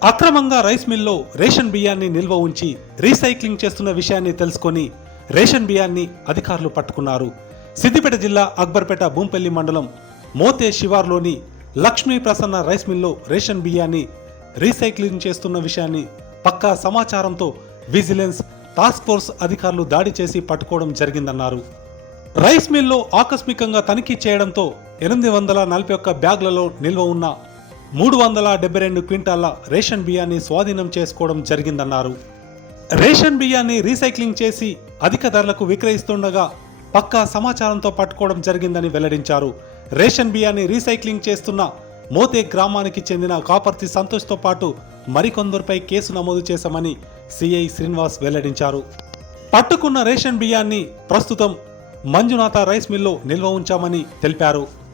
అక్రమంగా రైస్ మిల్లో రేషన్ బియ్యాన్ని నిల్వ ఉంచి రీసైక్లింగ్ చేస్తున్న విషయాన్ని తెలుసుకొని రేషన్ బియ్యాన్ని అధికారులు పట్టుకున్నారు. సిద్దిపేట జిల్లా అక్బర్పేట భూంపల్లి మండలం మోతే శివార్లోని లక్ష్మీ ప్రసన్న రైస్ మిల్లో రేషన్ బియ్యాన్ని రీసైక్లింగ్ చేస్తున్న విషయాన్ని పక్కా సమాచారంతో విజిలెన్స్ టాస్క్ ఫోర్స్ అధికారులు దాడి చేసి పట్టుకోవడం జరిగిందన్నారు. రైస్ మిల్లో ఆకస్మికంగా తనిఖీ చేయడంతో ఎనిమిది వందల నలభై ఒక్క బ్యాగ్లలో నిల్వ ఉన్న మూడు వందల డెబ్బై రెండు క్వింటాల రేషన్ బియ్యాన్ని స్వాధీనం చేసుకోవడం జరిగిందన్నారు. రేషన్ బియ్యాన్ని రీసైక్లింగ్ చేసి అధిక ధరలకు విక్రయిస్తుండగా పక్కా సమాచారంతో పట్టుకోవడం జరిగిందని వెల్లడించారు. రేషన్ బియ్యాన్ని రీసైక్లింగ్ చేస్తున్న మోతే గ్రామానికి చెందిన కాపర్తి సంతోష్తో పాటు మరికొందరిపై కేసు నమోదు చేశామని సిఐ శ్రీనివాస్ వెల్లడించారు. పట్టుకున్న రేషన్ బియ్యాన్ని ప్రస్తుతం మంజునాథ రైస్ మిల్లో నిల్వ ఉంచామని తెలిపారు.